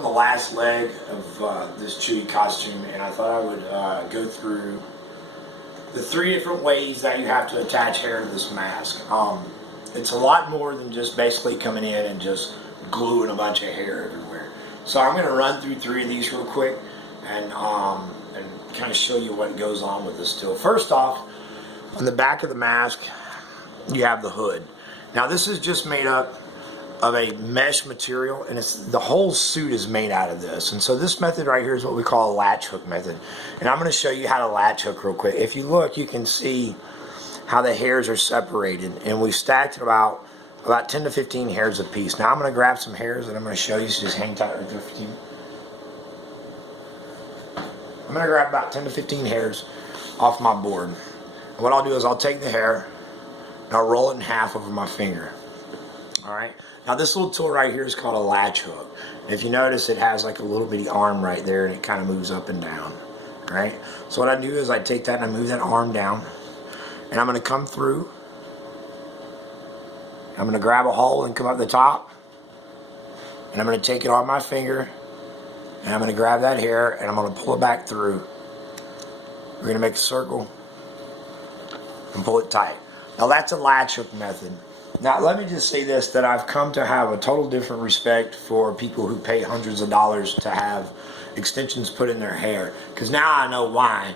on the last leg of this Chewie costume, and I thought I would go through the 3 different ways that you have to attach hair to this mask. It's a lot more than just basically coming in and just gluing a bunch of hair everywhere. So I'm going to run through 3 of these real quick and kind of show you what goes on with this still. First off, on the back of the mask, you have the hood. Now this is just made up of a mesh material, and the whole suit is made out of this. And so this method right here is what we call a latch hook method. And I'm going to show you how to latch hook real quick. If you look, you can see how the hairs are separated, and we stacked about 10 to 15 hairs a piece. Now I'm going to grab some hairs and I'm going to show you, so just hang tight right there for 15. I'm going to grab about 10 to 15 hairs off my board. And what I'll do is I'll take the hair and I'll roll it in half over my finger. Alright, now this little tool right here is called a latch hook. And if you notice, it has like a little bitty arm right there, and it kind of moves up and down. Alright, so what I do is I take that and I move that arm down, and I'm going to come through. I'm going to grab a hole and come up the top, and I'm going to take it on my finger, and I'm going to grab that hair and I'm going to pull it back through. We're going to make a circle and pull it tight. Now that's a latch hook method. Now let me just say this, that I've come to have a total different respect for people who pay hundreds of dollars to have extensions put in their hair, because now I know why.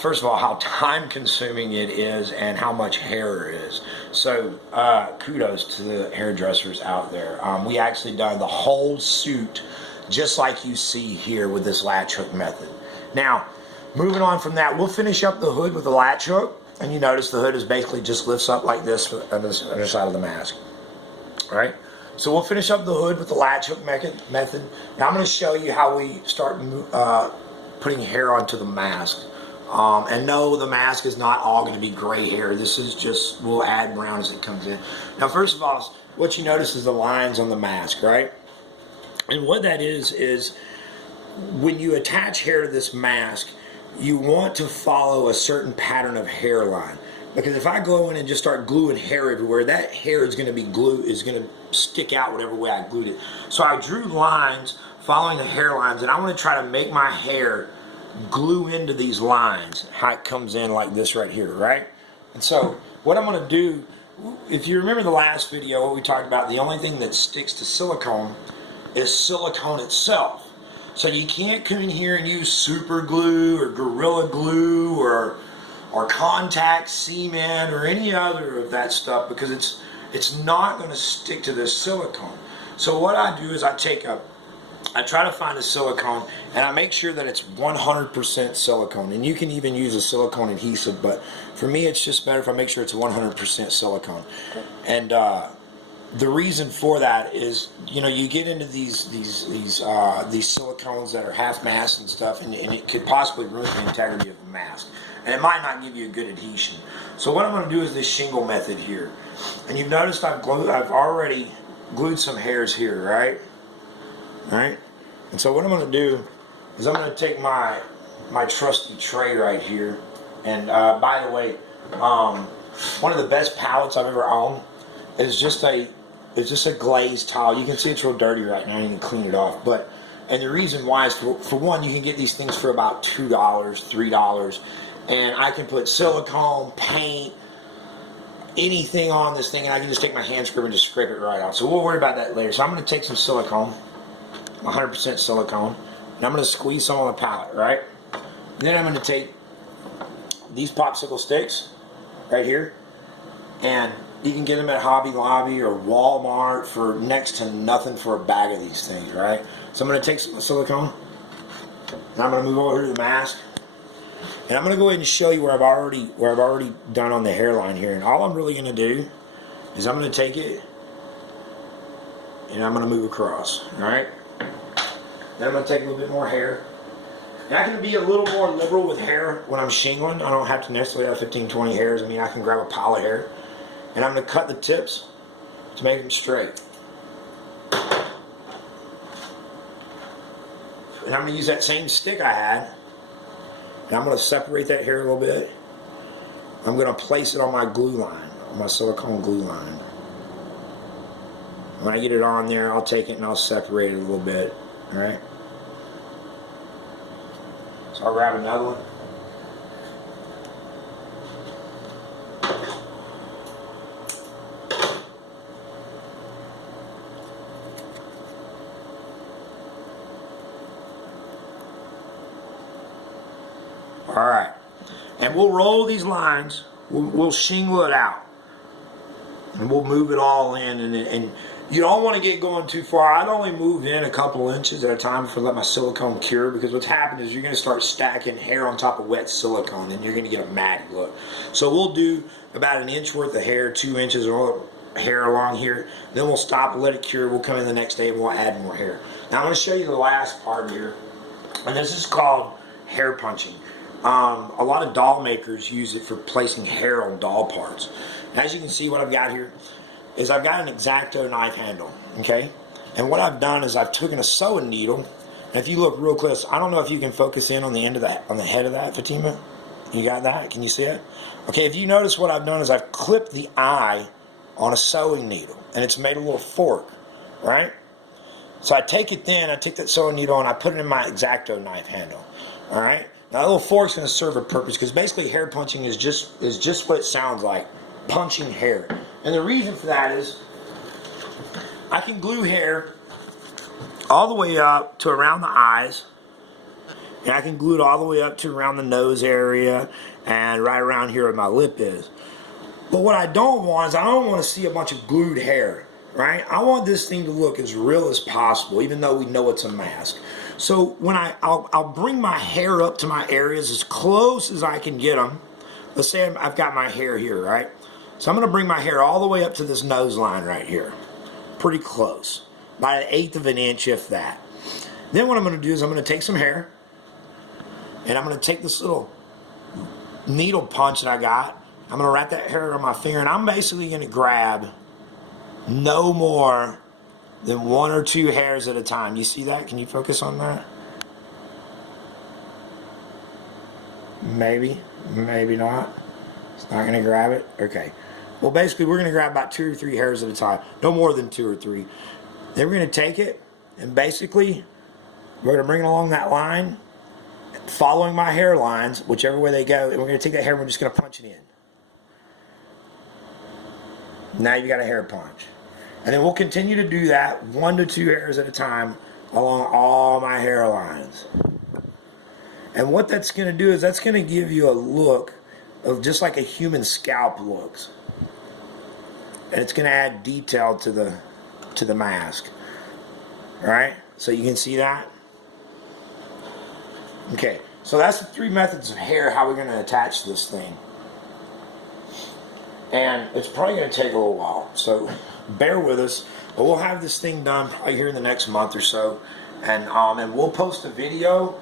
First of all, how time consuming it is and how much hair it is. So kudos to the hairdressers out there. We actually done the whole suit just like you see here with this latch hook method. Now moving on from that, we'll finish up the hood with the latch hook. And you notice the hood is basically just lifts up like this on the underside of the mask. Alright? So we'll finish up the hood with the latch hook method. Now I'm going to show you how we start putting hair onto the mask. And no, the mask is not all going to be gray hair. This is just, we'll add brown as it comes in. Now first of all, what you notice is the lines on the mask, right? And what that is when you attach hair to this mask, you want to follow a certain pattern of hairline, because if I go in and just start gluing hair everywhere, that hair is going to be is going to stick out whatever way I glued it. So I drew lines following the hairlines, and I want to try to make my hair glue into these lines, how it comes in like this right here, right? And so what I'm going to do, if you remember the last video, what we talked about, the only thing that sticks to silicone is silicone itself. So you can't come in here and use super glue or gorilla glue or contact cement or any other of that stuff, because it's not going to stick to this silicone. So what I do is I try to find a silicone, and I make sure that it's 100% silicone. And you can even use a silicone adhesive, but for me it's just better if I make sure it's 100% silicone. And the reason for that is, you know, you get into these silicones that are half masked and stuff, and it could possibly ruin the integrity of the mask, and it might not give you a good adhesion. So what I'm going to do is this shingle method here, and you've noticed I've already glued some hairs here, right? Right? And so what I'm going to do is I'm going to take my trusty tray right here, and by the way, one of the best palettes I've ever owned is just a glazed towel. You can see it's real dirty right now. I need to clean it off. And the reason why is, for one, you can get these things for about $2, $3, and I can put silicone, paint, anything on this thing, and I can just take my hand scrub and just scrape it right off. So we'll worry about that later. So I'm going to take some silicone, 100% silicone, and I'm going to squeeze some on the palette, right? And then I'm going to take these popsicle sticks right here, and you can get them at Hobby Lobby or Walmart for next to nothing for a bag of these things, right? So I'm going to take some silicone, and I'm going to move over to the mask, and I'm going to go ahead and show you where I've already done on the hairline here. And all I'm really going to do is I'm going to take it and I'm going to move across, all right? Then I'm going to take a little bit more hair. And I can be a little more liberal with hair when I'm shingling. I don't have to necessarily have 15, 20 hairs. I mean, I can grab a pile of hair. And I'm going to cut the tips to make them straight. And I'm going to use that same stick I had. And I'm going to separate that hair a little bit. I'm going to place it on my glue line, on my silicone glue line. When I get it on there, I'll take it and I'll separate it a little bit. Alright? So I'll grab another one. Alright, and we'll roll these lines, we'll shingle it out, and we'll move it all in, and you don't want to get going too far. I'd only move in a couple inches at a time to let my silicone cure, because what's happened is you're going to start stacking hair on top of wet silicone, and you're going to get a matty look. So we'll do about an inch worth of hair, 2 inches of hair along here, then we'll stop and let it cure. We'll come in the next day and we'll add more hair. Now I'm going to show you the last part here, and this is called hair punching. A lot of doll makers use it for placing hair on doll parts. As you can see, what I've got here is I've got an X-Acto knife handle, okay? And what I've done is I've taken a sewing needle, and if you look real close, I don't know if you can focus in on the end of that, on the head of that, Fatima. You got that? Can you see it? Okay, if you notice, what I've done is I've clipped the eye on a sewing needle, and it's made a little fork, right? So I take it then, I take that sewing needle and I put it in my X-Acto knife handle, all right? Now, a little fork's going to serve a purpose, because basically hair punching is just what it sounds like, punching hair. And the reason for that is I can glue hair all the way up to around the eyes, and I can glue it all the way up to around the nose area and right around here where my lip is. But what I don't want is I don't want to see a bunch of glued hair, right? I want this thing to look as real as possible, even though we know it's a mask. So when I'll bring my hair up to my areas as close as I can get them. Let's say I've got my hair here, right? So I'm going to bring my hair all the way up to this nose line right here. Pretty close. About 1/8 of an inch, if that. Then what I'm going to do is I'm going to take some hair, and I'm going to take this little needle punch that I got. I'm going to wrap that hair on my finger, and I'm basically going to grab no more than 1 or 2 hairs at a time. You see that? Can you focus on that? Maybe, maybe not. It's not going to grab it. Okay. Well, basically, we're going to grab about 2 or 3 hairs at a time. No more than 2 or 3. Then we're going to take it, and basically, we're going to bring it along that line, following my hair lines, whichever way they go, and we're going to take that hair and we're just going to punch it in. Now you got a hair punch. And then we'll continue to do that 1 to 2 hairs at a time along all my hairlines. And what that's going to do is that's going to give you a look of just like a human scalp looks. And it's going to add detail to the mask. Alright? So you can see that? Okay. So that's the 3 methods of hair, how we're going to attach this thing. And it's probably going to take a little while, so bear with us. But we'll have this thing done probably here in the next month or so, and we'll post a video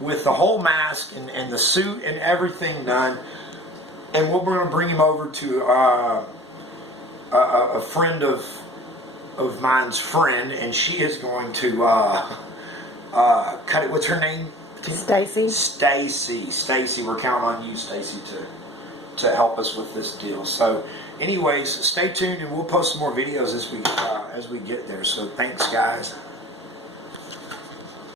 with the whole mask and the suit and everything done. And we're going to bring him over to a friend of mine's friend, and she is going to cut it. What's her name? Stacy. Stacy, we're counting on you, Stacy, to help us with this deal. So anyways, stay tuned, and we'll post some more videos as we get there. So thanks, guys.